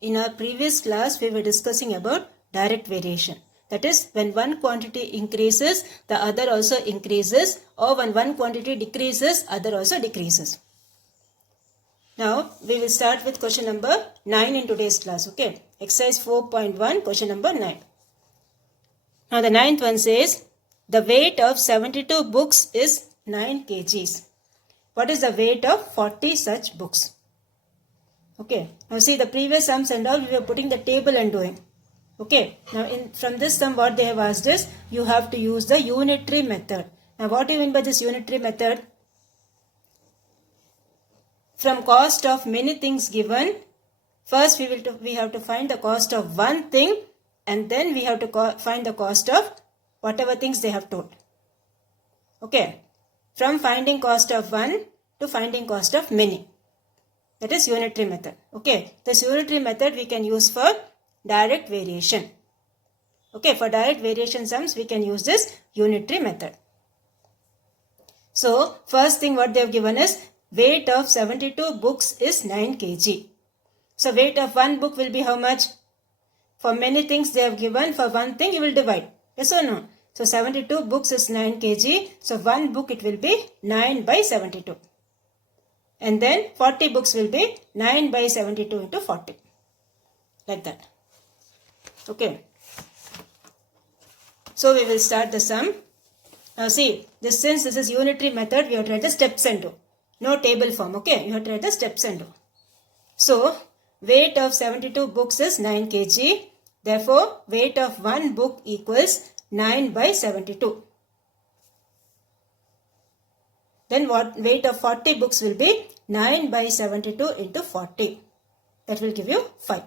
In our previous class, we were discussing about direct variation. That is, when one quantity increases, the other also increases, or when one quantity decreases, other also decreases. Now, we will start with question number 9 in today's class. Okay, exercise 4.1, question number 9. Now, the ninth one says, the weight of 72 books is 9 kgs. What is the weight of 40 such books? Okay, now see the previous sums and all, we were putting the table and doing. Okay, now from this sum what they have asked is, you have to use the unitary method. Now what do you mean by this unitary method? From cost of many things given, first we have to find the cost of one thing, and then we have to find the cost of whatever things they have told. Okay, from finding cost of one to finding cost of many. That is unitary method. Okay, this unitary method we can use for direct variation. Okay, for direct variation sums we can use this unitary method. So, first thing what they have given is weight of 72 books is 9 kg. So, weight of one book will be how much? For many things they have given, for one thing you will divide. Yes or no? So, 72 books is 9 kg. So, one book it will be 9 by 72. And then 40 books will be 9 by 72 into 40. Like that. Okay. So we will start the sum. Now see, since this is unitary method, we have to write the steps and do. No table form. Okay. You have to write the steps and do. So weight of 72 books is 9 kg. Therefore, weight of one book equals 9 by 72. Then weight of 40 books will be 9 by 72 into 40. That will give you 5.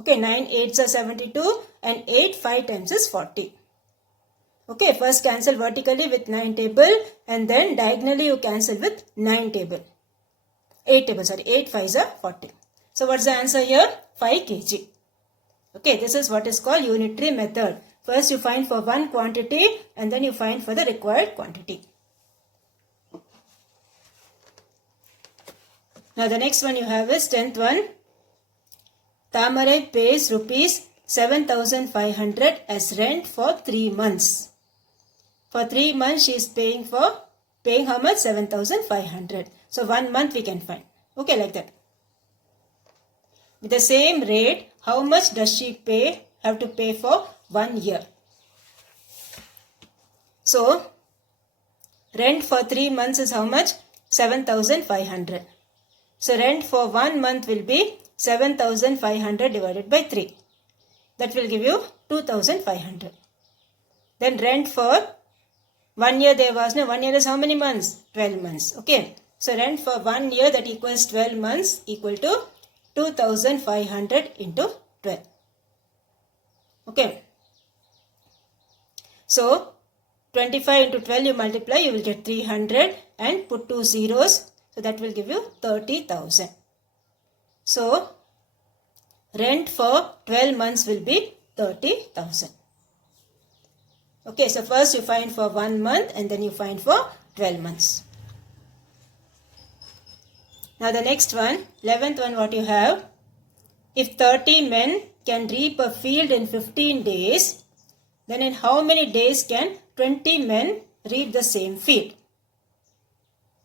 Okay, 9 8s are 72 and 8 5 times is 40. Okay, first cancel vertically with 9 table and then diagonally you cancel with 9 table. 8 table, sorry, 8 5s are 40. So what's the answer here? 5 kg. Okay, this is what is called unitary method. First you find for one quantity and then you find for the required quantity. Now the next one you have is 10th one. Tamarai pays rupees 7,500 as rent for 3 months. For 3 months she is paying how much? 7,500. So 1 month we can find. Okay, like that. With the same rate, how much does she have to pay for 1 year? So rent for 3 months is how much? 7,500. So rent for 1 month will be 7,500 divided by 3. That will give you 2,500. Then rent for 1 year they have asked. Now 1 year is how many months? 12 months. Okay. So rent for 1 year that equals 12 months equal to 2,500 into 12. Okay. So 25 into 12 you multiply, you will get 300 and put 2 zeros. So that will give you 30,000. So rent for 12 months will be 30,000. Okay, so first you find for 1 month and then you find for 12 months. Now the next one, 11th one what you have. If 30 men can reap a field in 15 days, then in how many days can 20 men reap the same field?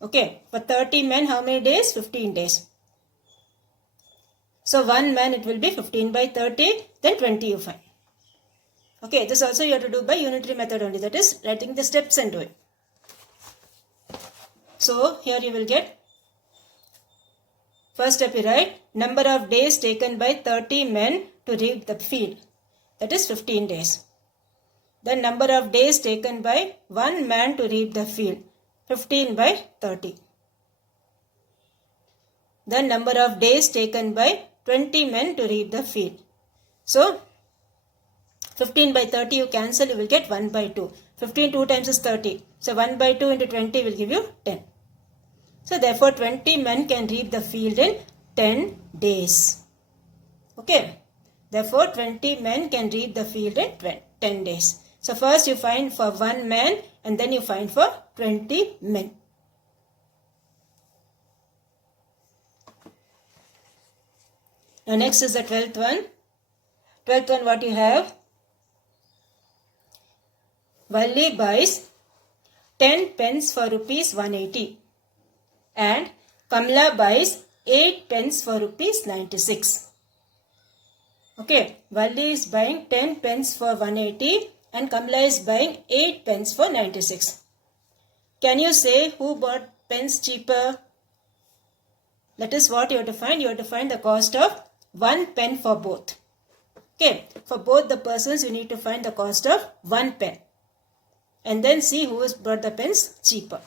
Okay, for 30 men, how many days? 15 days. So 1 man it will be 15 by 30, then 20 you find. Okay, this also you have to do by unitary method only. That is writing the steps and doing. So here you will get, first step you write, number of days taken by 30 men to reap the field. That is 15 days. Then number of days taken by 1 man to reap the field. 15 by 30. The number of days taken by 20 men to reap the field. So 15 by 30 you cancel, you will get 1 by 2. 15 2 times is 30. So 1 by 2 into 20 will give you 10. So therefore 20 men can reap the field in 10 days. Okay. Therefore 20 men can reap the field in 10 days. So first you find for 1 man and then you find for 20 men. Now next is the 12th one. 12th one, what you have? Valli buys 10 pens for rupees 180 and Kamla buys 8 pens for rupees 96. Okay, Valli is buying 10 pens for 180 and Kamla is buying 8 pens for 96. Can you say who bought pens cheaper? That is what you have to find. You have to find the cost of 1 pen for both. Okay, for both the persons you need to find the cost of 1 pen. And then see who has bought the pens cheaper.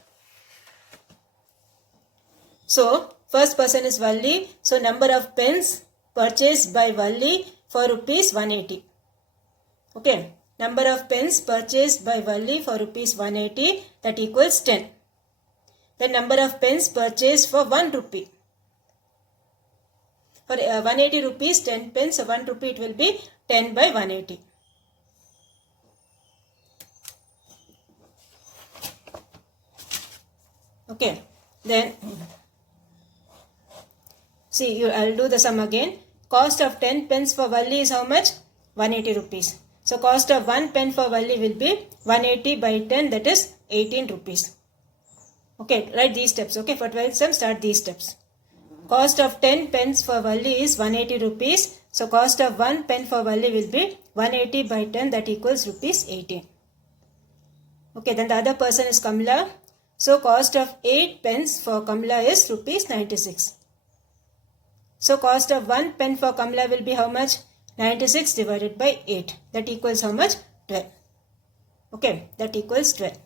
So, first person is Valli. So, number of pens purchased by Valli for rupees 180. Okay, number of pens purchased by Valli for rupees 180, that equals 10. The number of pens purchased for 1 rupee. For 180 rupees, 10 pence, so 1 rupee it will be 10 by 180. Okay, then see, I'll do the sum again. Cost of 10 pence for Valli is how much? 180 rupees. So cost of 1 pen for Valli will be 180 by 10, that is 18 rupees. Okay, write these steps. Okay, for 12th sum, start these steps. Cost of 10 pens for Valli is 180 rupees. So cost of 1 pen for Valli will be 180 by 10, that equals rupees 18. Okay, then the other person is Kamla. So cost of 8 pens for Kamla is rupees 96. So cost of 1 pen for Kamla will be how much? 96 divided by 8. That equals how much? 12. Okay, that equals 12.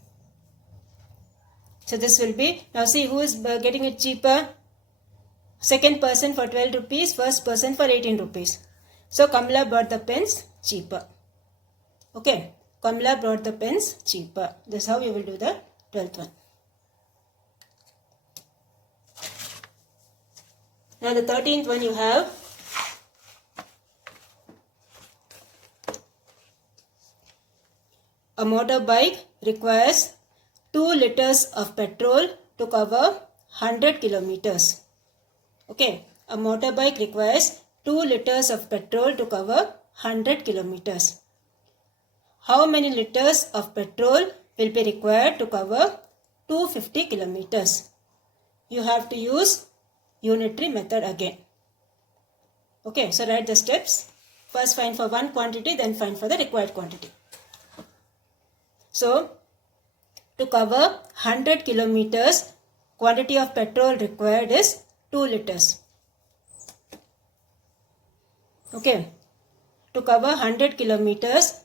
So this will be, now see who is getting it cheaper. Second person for 12 rupees, first person for 18 rupees. So Kamla bought the pens cheaper. Okay, Kamla brought the pens cheaper. This is how you will do the 12th one. Now the 13th one you have a motorbike requires 2 liters of petrol to cover 100 kilometers. Okay, a motorbike requires 2 liters of petrol to cover 100 kilometers. How many liters of petrol will be required to cover 250 kilometers? You have to use unitary method again. Okay, so write the steps. First find for one quantity, then find for the required quantity. So, to cover 100 kilometers, quantity of petrol required is 2 liters. Okay, to cover 100 kilometers,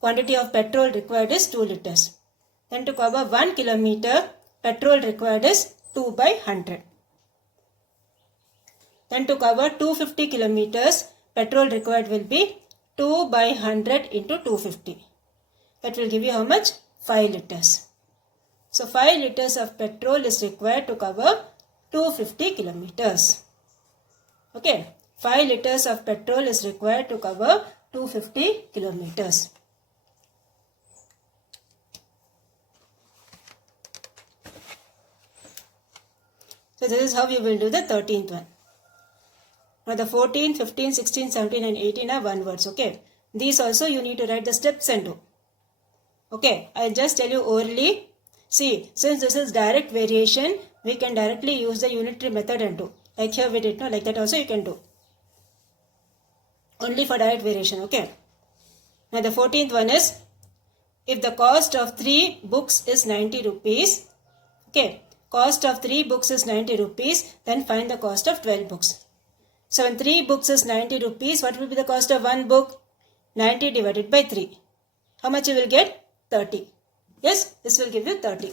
quantity of petrol required is 2 liters. Then to cover 1 kilometer, petrol required is 2 by 100. Then to cover 250 kilometers, petrol required will be 2 by 100 into 250. That will give you how much? 5 liters. So 5 liters of petrol is required to cover 250 kilometers. Okay, 5 liters of petrol is required to cover 250 kilometers. So this is how you will do the 13th one. Now the 14, 15, 16, 17 and 18 are one words. Okay. These also you need to write the steps and do. Okay. I'll just tell you orally. See, since this is direct variation, we can directly use the unitary method and do. Like here we did, no? Like that also you can do. Only for direct variation. Okay. Now the 14th one is, if the cost of 3 books is 90 rupees. Okay. Cost of 3 books is 90 rupees. Then find the cost of 12 books. So when 3 books is 90 rupees, what will be the cost of 1 book? 90 divided by 3. How much you will get? 30. Yes, this will give you 30.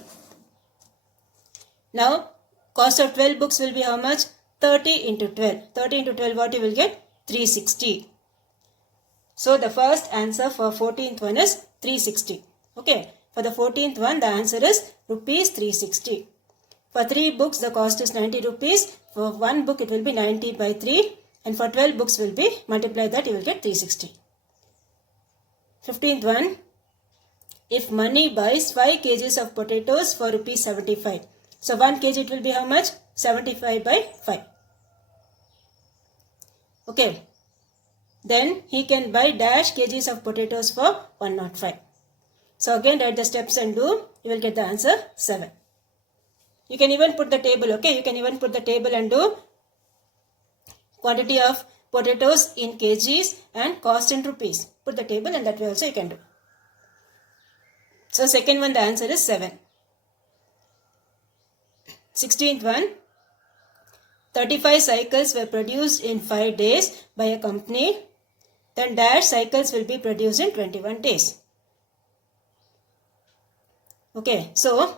Now, cost of 12 books will be how much? 30 into 12. 30 into 12, what you will get? 360. So the first answer for 14th one is 360. Okay. For the 14th one, the answer is rupees 360. For 3 books, the cost is 90 rupees. For 1 book, it will be 90 by 3. And for 12 books will be, multiply that, you will get 360. 15th one. If money buys 5 kgs of potatoes for rupees 75. So 1 kg it will be how much? 75 by 5. Okay. Then he can buy dash kgs of potatoes for 105. So again write the steps and do. You will get the answer 7. You can even put the table. Okay. You can even put the table and do quantity of potatoes in kgs and cost in rupees. Put the table and that way also you can do. So second one, the answer is 7. 16th one, 35 cycles were produced in 5 days by a company. Then dash cycles will be produced in 21 days. Okay, so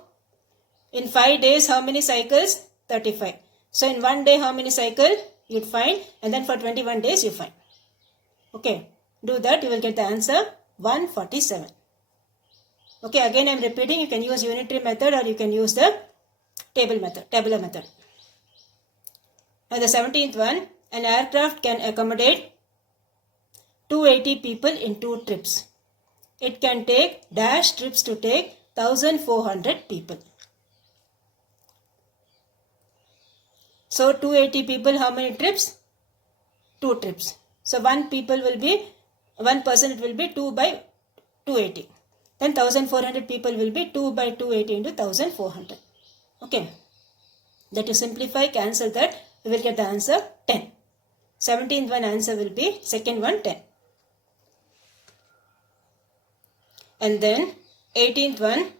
in 5 days how many cycles? 35. So in 1 day how many cycles? You'd find, and then for 21 days you find. Okay, do that, you will get the answer 147. Okay, again I am repeating, you can use unitary method or you can use the tabular method. And the 17th one, an aircraft can accommodate 280 people in 2 trips. It can take dash trips to take 1400 people. So 280 people, how many trips? 2 trips. So one person it will be 2 by 280. Then 1400 people will be 2 by 280 into 1400. Okay. That you simplify, cancel that, you will get the answer 10. 17th one answer will be second one 10. And then 18th one,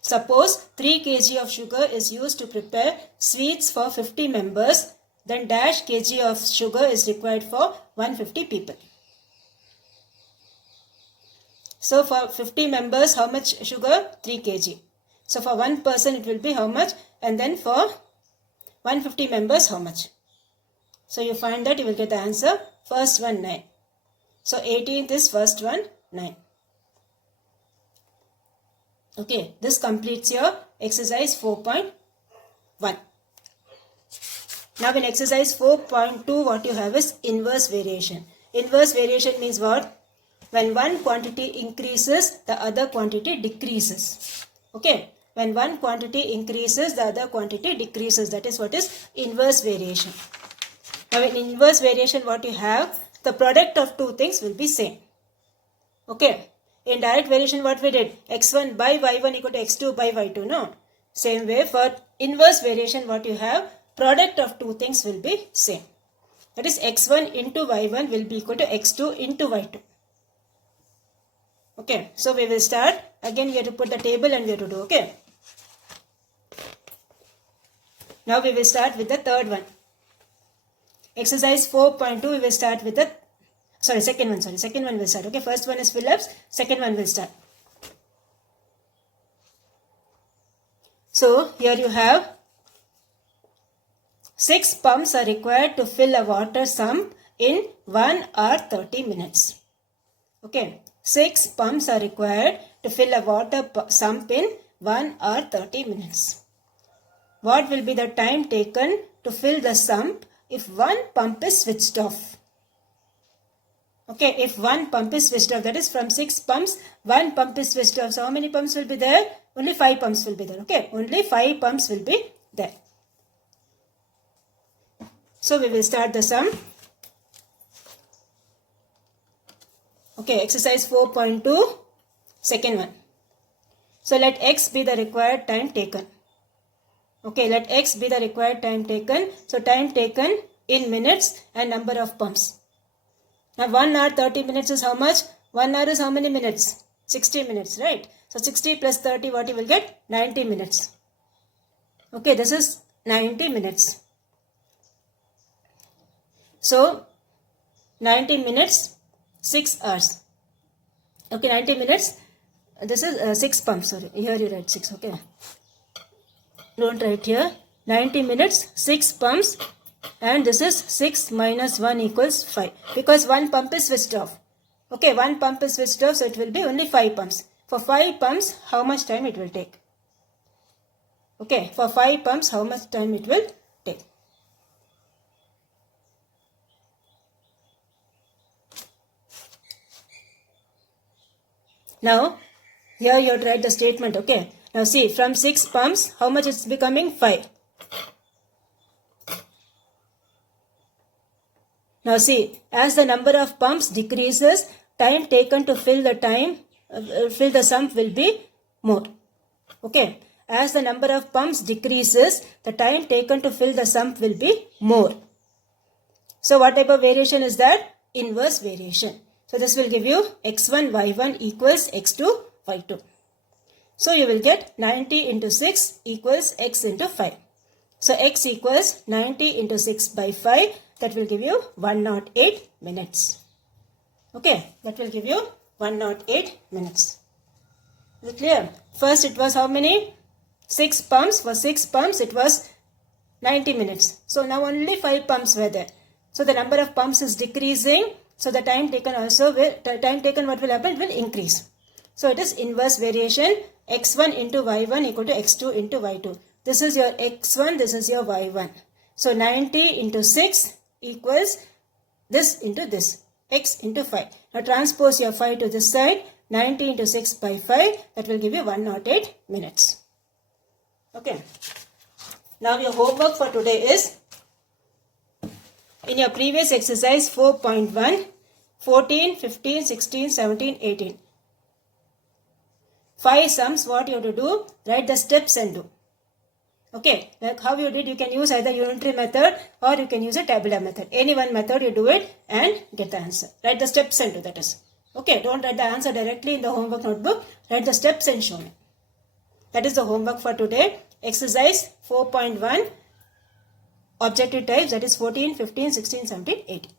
suppose 3 kg of sugar is used to prepare sweets for 50 members, then dash kg of sugar is required for 150 people. So for 50 members, how much sugar? 3 kg. So for one person it will be how much? And then for 150 members how much? So you find that, you will get the answer. First one 9. So 18th is first one 9. Okay, this completes your exercise 4.1. Now in exercise 4.2 what you have is inverse variation. Inverse variation means what? When one quantity increases, the other quantity decreases. Okay, when one quantity increases, the other quantity decreases. That is what is inverse variation. Now in inverse variation what you have? The product of two things will be same. Okay. In direct variation what we did? x1 by y1 equal to x2 by y2. No. Same way for inverse variation what you have? Product of two things will be same. That is x1 into y1 will be equal to x2 into y2. Okay. So we will start. Again we have to put the table and we have to do. Okay. Now we will start with the third one. Exercise 4.2 we will start with the second one will start. Okay, first one is fill-ups, second one will start. So here you have 6 pumps are required to fill a water sump in 1 hour 30 minutes. Okay, 6 pumps are required to fill a water sump in 1 hour 30 minutes. What will be the time taken to fill the sump if one pump is switched off? Okay, if one pump is switched off, that is from 6 pumps, one pump is switched off. So how many pumps will be there? Only 5 pumps will be there. Okay, only 5 pumps will be there. So we will start the sum. Okay, exercise 4.2, second one. So let x be the required time taken. Okay, let x be the required time taken. So time taken in minutes and number of pumps. Now 1 hour 30 minutes is how much? 1 hour is how many minutes? 60 minutes, right? So 60 plus 30, what you will get? 90 minutes. Okay, this is 90 minutes. So 90 minutes, 6 hours. Okay, 90 minutes. This is 6 pumps. Sorry, here you write 6. Okay. Don't write here. 90 minutes, 6 pumps. And this is 6 minus 1 equals 5. Because one pump is switched off. Okay, one pump is switched off, so it will be only 5 pumps. For 5 pumps, how much time it will take? Okay, for 5 pumps, how much time it will take? Now, here you have to write the statement. Okay, now see, from 6 pumps, how much it's becoming? 5. Now see, as the number of pumps decreases, time taken to fill the sump will be more. Okay. As the number of pumps decreases, the time taken to fill the sump will be more. So what type of variation is that? Inverse variation. So this will give you x1 y1 equals x2 y2. So you will get 90 into 6 equals x into 5. So x equals 90 into 6 by 5. That will give you 108 minutes. Okay, that will give you 108 minutes. Is it clear? First it was how many? 6 pumps. For 6 pumps it was 90 minutes. So now only 5 pumps were there. So the number of pumps is decreasing. So the time taken what will happen? Will increase. So it is inverse variation. X1 into Y1 equal to X2 into Y2. This is your X1, this is your Y1. So 90 into 6 equals this into this. X into 5. Now transpose your 5 to this side. 90 into 6 by 5. That will give you 108 minutes. Okay. Now your homework for today is, in your previous exercise 4.1, 14, 15, 16, 17, 18. 5 sums, what you have to do? Write the steps and do. Okay, like how you did, you can use either unitary method or you can use a tabular method. Any one method you do it and get the answer. Write the steps and do, that is. Okay, don't write the answer directly in the homework notebook. Write the steps and show me. That is the homework for today. Exercise 4.1, objective types, that is 14, 15, 16, 17, 18.